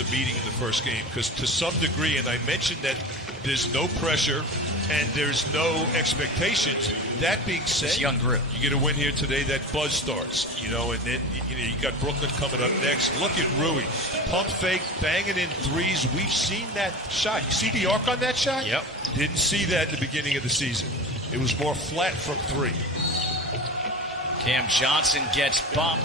a meeting in the first game because to some degree, and I mentioned that there's no pressure and there's no expectations. That being said, young group. You get a win here today, that buzz starts, and then you got Brooklyn coming up next. Look at Rui, pump fake, banging in threes. We've seen that shot. You see the arc on that shot? Yep. Didn't see that in the beginning of the season. It was more flat from three. Cam Johnson gets bumped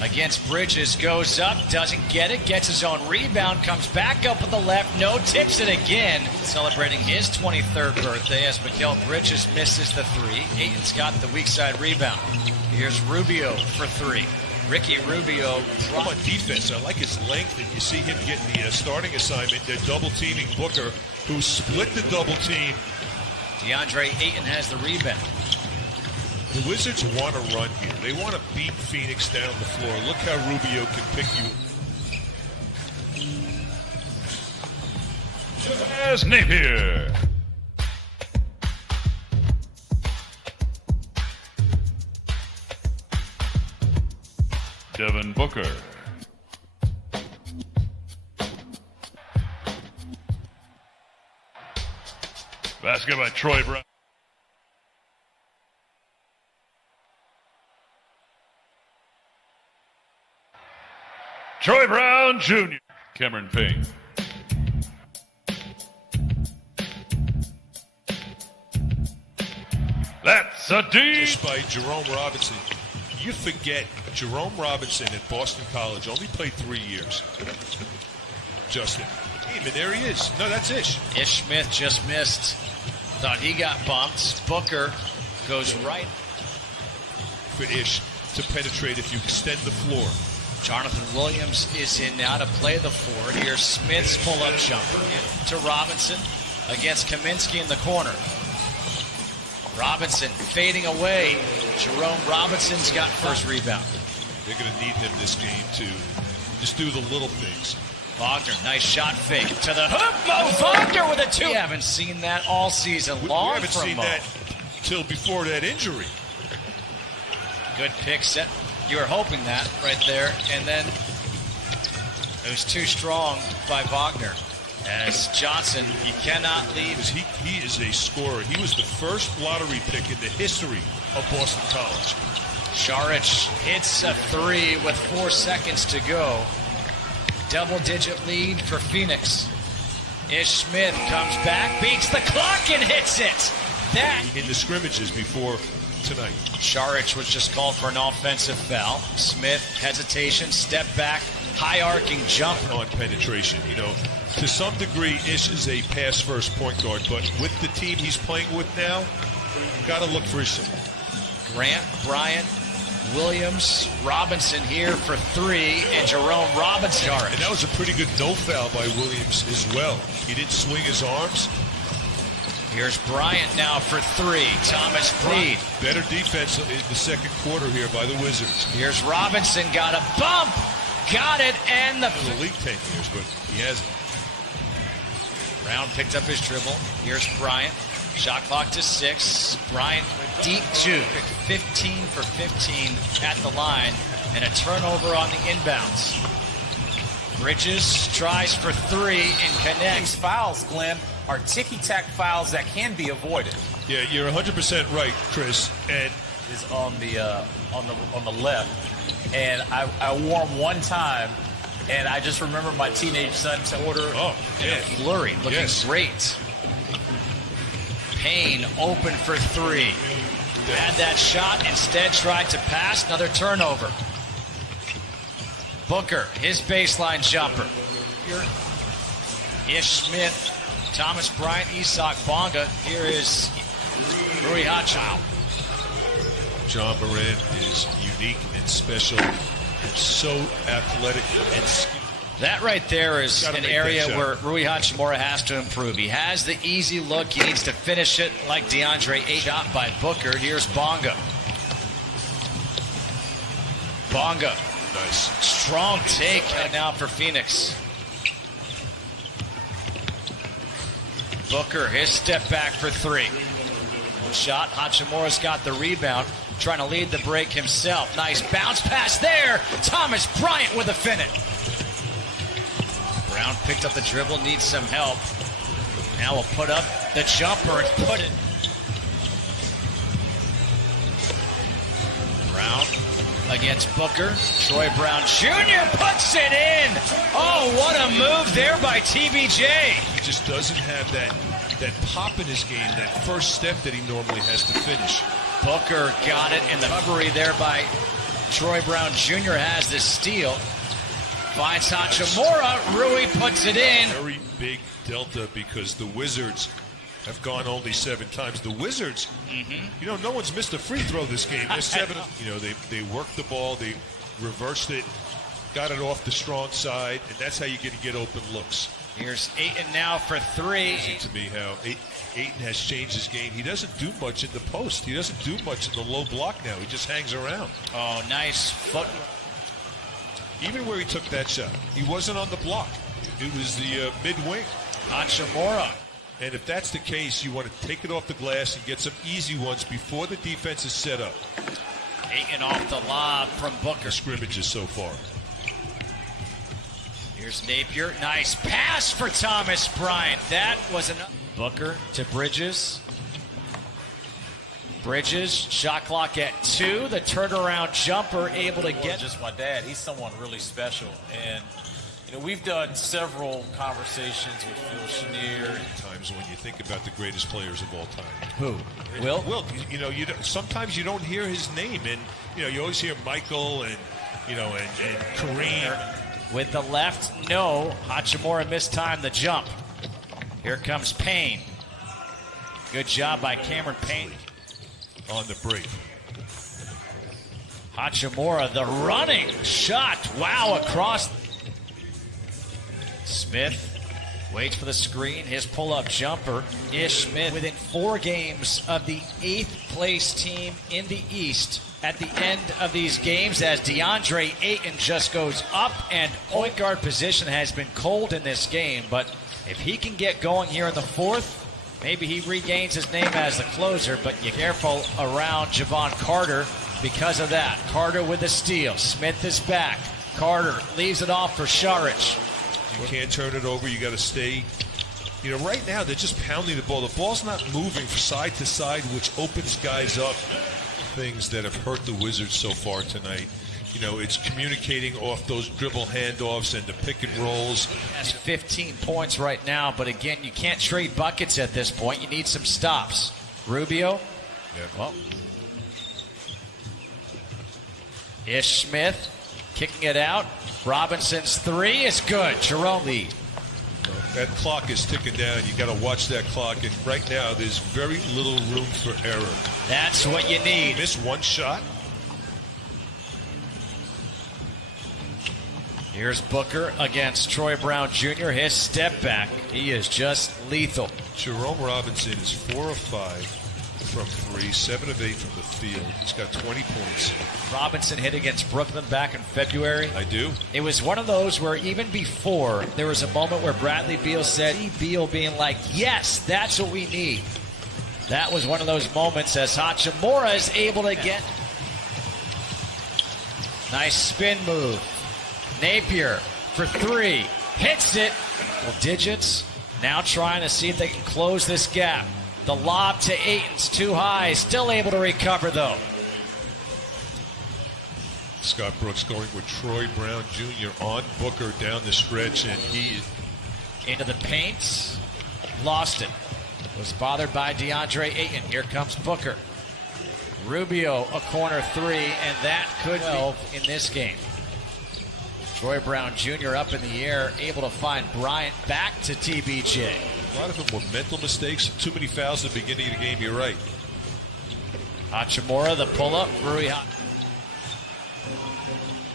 against Bridges, goes up, doesn't get it, gets his own rebound, comes back up with the left, no, tips it again. Celebrating his 23rd birthday as Mikal Bridges misses the three. Ayton's got the weak side rebound. Here's Rubio for three. Ricky Rubio. From on defense, I like his length, and you see him getting the starting assignment. They're double-teaming Booker, who split the double team. DeAndre Ayton has the rebound. The Wizards want to run here. They want to beat Phoenix down the floor. Look how Rubio can pick you. As Napier. Devin Booker. Basket by Troy Brown. Troy Brown Jr. Cameron Payne. That's a deep. Just by Jerome Robinson. You forget Jerome Robinson at Boston College only played 3 years. Justin. Hey, but there he is. No, that's Ish. Ish Smith just missed. Thought he got bumped. Booker goes right. For Ish to penetrate if you extend the floor. Jonathan Williams is in now to play the four. Here's Smith's pull-up jumper to Robinson against Kaminsky in the corner. Robinson fading away. Jerome Robinson's got first rebound. They're going to need him this game to just do the little things. Wagner, nice shot fake to the hoop. Mo Wagner with a two. We haven't seen that all season long. We haven't seen that till before that injury. Good pick set. You were hoping that right there, and then it was too strong by Wagner. As Johnson, you cannot leave. He is a scorer. He was the first lottery pick in the history of Boston College. Šarić hits a three with 4 seconds to go. Double-digit lead for Phoenix. Ish Smith comes back, beats the clock, and hits it. That in the scrimmages before tonight. Šarić was just called for an offensive foul. Smith, hesitation, step back, high arcing jump. On penetration, to some degree, Ish is a pass-first point guard, but with the team he's playing with now, got to look for his. Grant, Bryant, Williams, Robinson here for three, and Jerome Robinson. And that was a pretty good no foul by Williams as well. He didn't swing his arms. Here's Bryant now for three. Thomas Bryant. Better defense in the second quarter here by the Wizards. Here's Robinson, got a bump. Got it, and the league 10 years, but he hasn't. Brown picked up his dribble. Here's Bryant. Shot clock to 6. Bryant deep two. 15 for 15 at the line, and a turnover on the inbounds. Bridges tries for three and connects. These fouls, Glenn, are ticky-tack fouls that can be avoided. Yeah, you're 100% right, Chris. And is on the left, and I wore them one time, and I just remember my teenage son's order. Oh, yeah, flurry, looking great. Payne open for three. Had that shot, instead tried to pass. Another turnover. Booker, his baseline jumper. Ish Smith, Thomas Bryant, Isak Bonga. Here is Rui Hachimura. John Moran is unique and special and so athletic and skilled. That right there is an area where Rui Hachimura has to improve. He has the easy look. He needs to finish it like DeAndre Ayton. Shot by Booker. Here's Bonga. Bonga. Nice. Strong take now for Phoenix. Booker, his step back for three. Shot. Hachimura's got the rebound. Trying to lead the break himself. Nice bounce pass there. Thomas Bryant with a finish. Brown picked up the dribble, needs some help. Now we'll put up the jumper and put it. Brown against Booker. Troy Brown Jr. puts it in. Oh, what a move there by TBJ. He just doesn't have that pop in his game, that first step that he normally has to finish. Booker got it in the recovery there by Troy Brown Jr. has the steal. Finds Hachimura. Rui puts it in. Very big delta because the Wizards have gone only 7 times. The Wizards, no one's missed a free throw this game. They're 7. They worked the ball, they reversed it, got it off the strong side, and that's how you get open looks. Here's Ayton now for 3. To me, how Ayton has changed his game. He doesn't do much in the post. He doesn't do much in the low block now. He just hangs around. Oh, nice foot. Even where he took that shot, he wasn't on the block. It was the mid-wing. Hachimura. And if that's the case, you want to take it off the glass and get some easy ones before the defense is set up. Ayton off the lob from Booker. Scrimmages so far. Here's Napier. Nice pass for Thomas Bryant. That was enough. Booker to Bridges. Bridges, shot clock at 2. The turnaround jumper able to get. Just my dad. He's someone really special. And, we've done several conversations with Phil Chenier. Times when you think about the greatest players of all time. Who? Will? Will. Sometimes you don't hear his name. And, you always hear Michael and Kareem. With the left, no. Hachimura mistimed the jump. Here comes Payne. Good job by Cameron Payne. On the break. Hachimura, the running shot. Wow, across. Smith waits for the screen. His pull-up jumper. Ish Smith within 4 games of the 8th place team in the East at the end of these games as DeAndre Ayton just goes up, and point guard position has been cold in this game, but if he can get going here in the 4th, maybe he regains his name as the closer, but you're careful around Javon Carter because of that. Carter with the steal. Smith is back. Carter leaves it off for Saric. You can't turn it over. You got to stay. Right now they're just pounding the ball. The ball's not moving from side to side, which opens guys up. Things that have hurt the Wizards so far tonight. It's communicating off those dribble handoffs and the pick and rolls. That's 15 points right now, but again, you can't trade buckets at this point. You need some stops. Rubio. Yeah. Well. Ish Smith kicking it out. Robinson's 3 is good. Jerome Lee. That clock is ticking down. You got to watch that clock. And right now, there's very little room for error. That's what you need. Miss one shot. Here's Booker against Troy Brown Jr. His step back. He is just lethal. Jerome Robinson is 4 of 5 from 3, 7 of 8 from the field. He's got 20 points. Robinson hit against Brooklyn back in February. I do. It was one of those where even before, there was a moment where Bradley Beal said, Beal being like, yes, that's what we need. That was one of those moments as Hachimura is able to get. Nice spin move. Napier for 3. Hits it. Well, digits. Now trying to see if they can close this gap. The lob to Ayton's too high. Still able to recover, though. Scott Brooks going with Troy Brown Jr. on Booker down the stretch, and he into the paint. Lost it. Was bothered by DeAndre Ayton. Here comes Booker. Rubio, a corner 3, and that could be in this game. Troy Brown Jr. up in the air, able to find Bryant back to TBJ. A lot of them were mental mistakes. Too many fouls at the beginning of the game. You're right. Hachimura, the pull-up. Rui.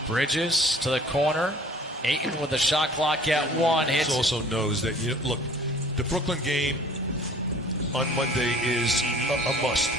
Bridges to the corner. Ayton with the shot clock at 1. Hits. Also knows that, look, the Brooklyn game on Monday is a must.